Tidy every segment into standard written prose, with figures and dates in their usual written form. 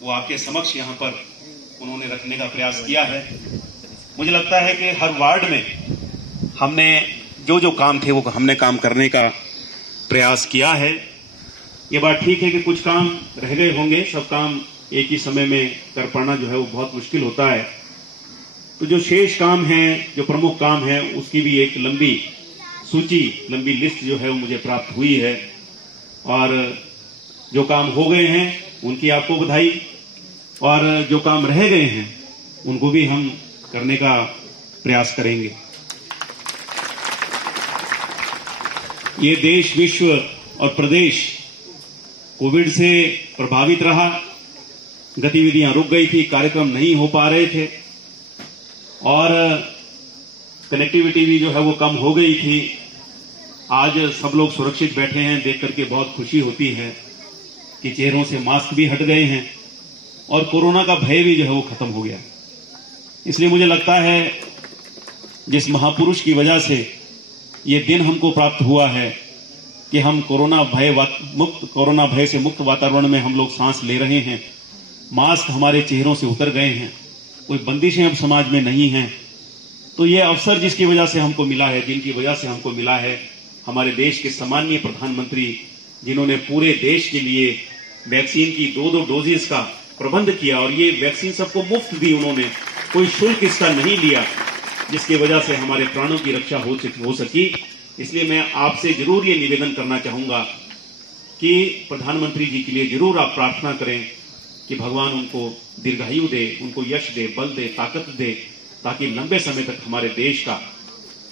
वो आपके समक्ष यहाँ पर उन्होंने रखने का प्रयास किया है। मुझे लगता है कि हर वार्ड में हमने जो काम थे वो हमने काम करने का प्रयास किया है। ये बात ठीक है कि कुछ काम रह गए होंगे, सब काम एक ही समय में कर पाना जो है वो बहुत मुश्किल होता है। तो जो शेष काम हैं, जो प्रमुख काम हैं, उसकी भी एक लंबी सूची, लंबी लिस्ट जो है वो मुझे प्राप्त हुई है। और जो काम हो गए हैं उनकी आपको बधाई, और जो काम रह गए हैं उनको भी हम करने का प्रयास करेंगे। ये देश, विश्व और प्रदेश कोविड से प्रभावित रहा, गतिविधियां रुक गई थी, कार्यक्रम नहीं हो पा रहे थे और कनेक्टिविटी भी जो है वो कम हो गई थी। आज सब लोग सुरक्षित बैठे हैं, देख करके बहुत खुशी होती है कि चेहरों से मास्क भी हट गए हैं और कोरोना का भय भी जो है वो खत्म हो गया। इसलिए मुझे लगता है जिस महापुरुष की वजह से ये दिन हमको प्राप्त हुआ है कि हम कोरोना भय से मुक्त वातावरण में हम लोग सांस ले रहे हैं, मास्क हमारे चेहरों से उतर गए हैं, कोई बंदिशें अब समाज में नहीं हैं। तो ये अवसर जिसकी वजह से हमको मिला है, जिनकी वजह से हमको मिला है, हमारे देश के सम्माननीय प्रधानमंत्री, जिन्होंने पूरे देश के लिए वैक्सीन की 2-2 डोजेस का प्रबंध किया और ये वैक्सीन सबको मुफ्त दी, उन्होंने कोई शुल्क इसका नहीं लिया, जिसकी वजह से हमारे प्राणों की रक्षा हो सकी। इसलिए मैं आपसे जरूर ये निवेदन करना चाहूंगा कि प्रधानमंत्री जी के लिए जरूर आप प्रार्थना करें कि भगवान उनको दीर्घायु दे, उनको यश दे, बल दे, ताकत दे, ताकि लंबे समय तक हमारे देश का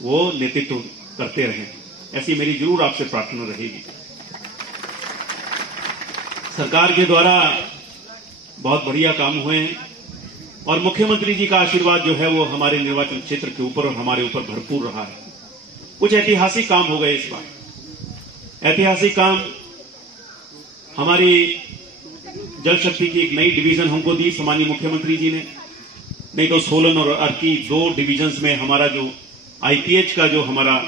वो नेतृत्व करते रहें। ऐसी मेरी जरूर आपसे प्रार्थना रहेगी। सरकार के द्वारा बहुत बढ़िया काम हुए हैं और मुख्यमंत्री जी का आशीर्वाद जो है वो हमारे निर्वाचन क्षेत्र के ऊपर और हमारे ऊपर भरपूर रहा है। कुछ ऐतिहासिक काम हो गए इस बार। ऐतिहासिक काम, हमारी जल शक्ति की एक नई डिवीजन हमको दी सम्मानीय मुख्यमंत्री जी ने। नहीं तो सोलन और अर्की 2 डिविजन्स में हमारा जो आईपीएच का, जो हमारा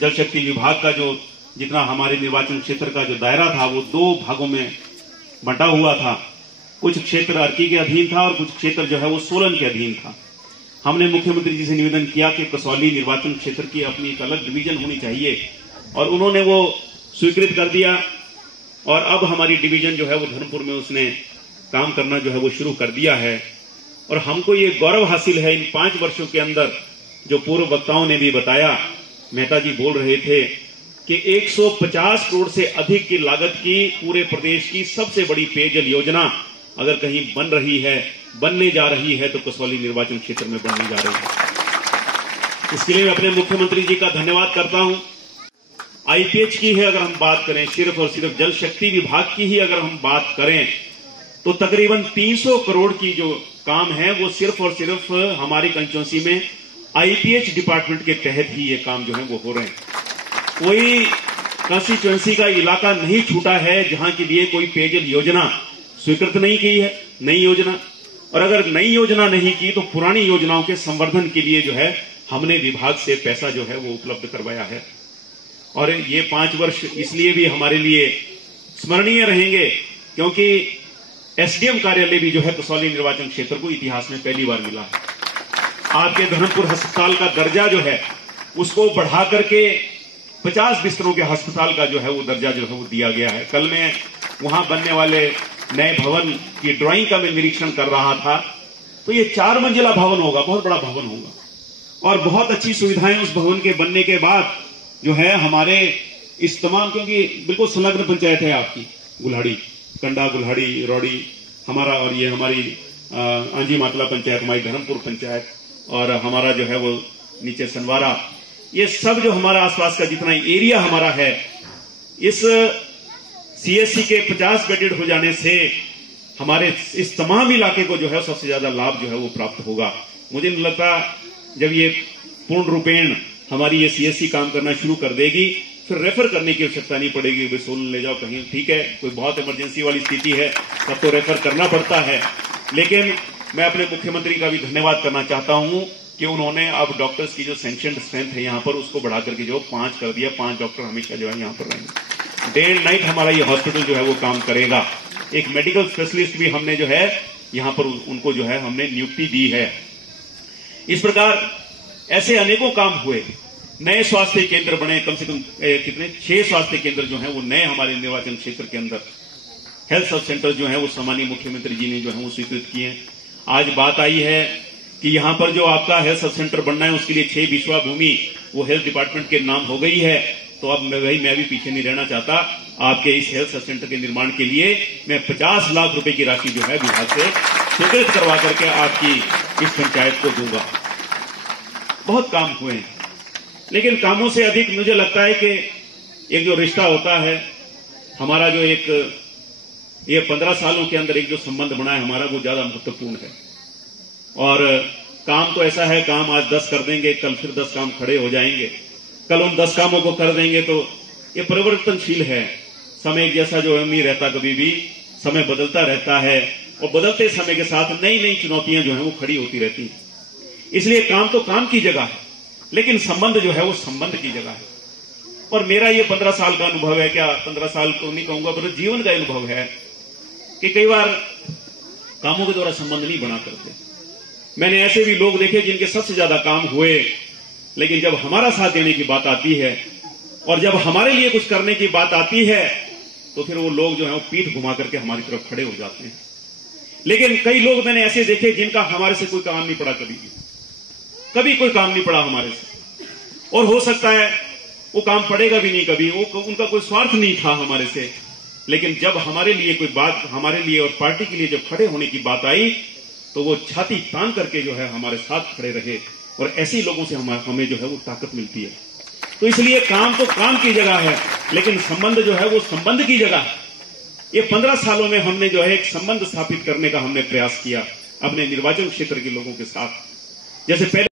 जल शक्ति विभाग का जो जितना हमारे निर्वाचन क्षेत्र का जो दायरा था वो 2 भागों में बंटा हुआ था। कुछ क्षेत्र अर्की के अधीन था और कुछ क्षेत्र जो है वो सोलन के अधीन था। हमने मुख्यमंत्री जी से निवेदन किया कि कसौली निर्वाचन क्षेत्र की अपनी एक अलग डिवीजन होनी चाहिए और उन्होंने वो स्वीकृत कर दिया। और अब हमारी डिवीजन जो है वो धर्मपुर में उसने काम करना जो है वो शुरू कर दिया है। और हमको ये गौरव हासिल है इन 5 वर्षों के अंदर, जो पूर्व वक्ताओं ने भी बताया, मेहता जी बोल रहे थे कि 150 करोड़ से अधिक की लागत की पूरे प्रदेश की सबसे बड़ी पेयजल योजना अगर कहीं बन रही है, बनने जा रही है, तो कसौली निर्वाचन क्षेत्र में बनने जा रही है। इसके लिए मैं अपने मुख्यमंत्री जी का धन्यवाद करता हूं। आईपीएच की है अगर हम बात करें, सिर्फ और सिर्फ जल शक्ति विभाग की ही अगर हम बात करें, तो तकरीबन 300 करोड़ की जो काम है वो सिर्फ और सिर्फ हमारी कंस्टिट्यूंसी में आईपीएच डिपार्टमेंट के तहत ही ये काम जो है वो हो रहे हैं। कोई कंस्टिट्यूंसी का इलाका नहीं छूटा है जहां के लिए कोई पेयजल योजना स्वीकृत नहीं की है, नई योजना। और अगर नई योजना नहीं की तो पुरानी योजनाओं के संवर्धन के लिए जो है हमने विभाग से पैसा जो है वो उपलब्ध करवाया है। और ये 5 वर्ष इसलिए भी हमारे लिए स्मरणीय रहेंगे क्योंकि एसडीएम कार्यालय भी जो है कसौली निर्वाचन क्षेत्र को इतिहास में पहली बार मिला है। आपके धर्मपुर अस्पताल का दर्जा जो है उसको बढ़ा करके 50 बिस्तरों के अस्पताल का जो है वो दर्जा जो है वो दिया गया है। कल मैं वहां बनने वाले नए भवन की ड्राइंग का मैं निरीक्षण कर रहा था, तो ये 4 मंजिला भवन होगा, बहुत बड़ा भवन होगा और बहुत अच्छी सुविधाएं उस भवन के बनने के बाद जो है हमारे इस तमाम, क्योंकि बिल्कुल संलग्न पंचायत है आपकी, गुल्हाड़ी, कंडा, गुल्हाड़ी, रौड़ी हमारा, और ये हमारी आंजी मातला पंचायत, हमारी धर्मपुर पंचायत और हमारा जो है वो नीचे सनवारा, ये सब जो हमारा आसपास का जितना एरिया हमारा है, इस सीएससी के 50 बेडेड हो जाने से हमारे इस तमाम इलाके को जो है सबसे ज्यादा लाभ जो है वो प्राप्त होगा। मुझे नहीं लगता जब ये पूर्ण रूपेण हमारी ये सीएससी काम करना शुरू कर देगी फिर रेफर करने की आवश्यकता नहीं पड़ेगी, भाई सोलन ले जाओ कहीं, ठीक है, कोई बहुत इमरजेंसी वाली स्थिति है तब तो रेफर करना पड़ता है। लेकिन मैं अपने मुख्यमंत्री का भी धन्यवाद करना चाहता हूं कि उन्होंने अब डॉक्टर्स की जो सैंक्शनड स्ट्रेंथ है यहाँ पर उसको बढ़ा करके जो 5 कर दिया। 5 डॉक्टर हमेशा जो है यहाँ पर रहेंगे। डे एंड नाइट हमारा ये हॉस्पिटल जो है वो काम करेगा एक मेडिकल स्पेशलिस्ट भी हमने जो है यहां पर उनको जो है हमने नियुक्ति दी है। इस प्रकार ऐसे अनेकों काम हुए। नए स्वास्थ्य केंद्र बने, कम से कम कितने 6 स्वास्थ्य केंद्र जो हैं वो नए हमारे निर्वाचन क्षेत्र के अंदर। हेल्थ सब सेंटर जो है वो सम्मानीय मुख्यमंत्री जी ने जो है वो स्वीकृत किए। आज बात आई है कि यहां पर जो आपका हेल्थ सब सेंटर बनना है उसके लिए 6 बिस्वा भूमि वो हेल्थ डिपार्टमेंट के नाम हो गई है। तो अब मैं भी पीछे नहीं रहना चाहता। आपके इस हेल्थ सब सेंटर के निर्माण के लिए मैं 50 लाख रुपए की राशि जो है विभाग से स्वीकृत करवा करके आपकी इस पंचायत को दूंगा। बहुत काम हुए हैं, लेकिन कामों से अधिक मुझे लगता है कि एक जो रिश्ता होता है हमारा, जो एक ये 15 सालों के अंदर एक जो संबंध बना है हमारा, वो ज्यादा महत्वपूर्ण है। और काम तो ऐसा है, काम आज 10 कर देंगे, कल फिर 10 काम खड़े हो जाएंगे, कल उन 10 कामों को कर देंगे। तो ये परिवर्तनशील है। समय जैसा जो है नहीं रहता, कभी भी समय बदलता रहता है और बदलते समय के साथ नई नई चुनौतियां जो है वो खड़ी होती रहती हैं। इसलिए काम तो काम की जगह है, लेकिन संबंध जो है वो संबंध की जगह है। और मेरा ये 15 साल का अनुभव है, क्या 15 साल को नहीं कहूंगा, पर जीवन का अनुभव है कि कई बार कामों के द्वारा संबंध नहीं बना करते। मैंने ऐसे भी लोग देखे जिनके सबसे ज्यादा काम हुए, लेकिन जब हमारा साथ देने की बात आती है और जब हमारे लिए कुछ करने की बात आती है तो फिर वो लोग जो है वो पीठ घुमा करके हमारी तरफ खड़े हो जाते हैं। लेकिन कई लोग मैंने ऐसे देखे जिनका हमारे से कोई काम नहीं पड़ा, कभी कोई काम नहीं पड़ा हमारे से, और हो सकता है वो काम पड़ेगा भी नहीं कभी, वो उनका कोई स्वार्थ नहीं था हमारे से। लेकिन जब हमारे लिए कोई बात, हमारे लिए और पार्टी के लिए जब खड़े होने की बात आई तो वो छाती तान करके जो है हमारे साथ खड़े रहे। और ऐसे लोगों से हमें जो है वो ताकत मिलती है। तो इसलिए काम तो काम की जगह है, लेकिन संबंध जो है वो संबंध की जगह है। ये 15 सालों में हमने जो है एक संबंध स्थापित करने का हमने प्रयास किया अपने निर्वाचन क्षेत्र के लोगों के साथ। जैसे पहले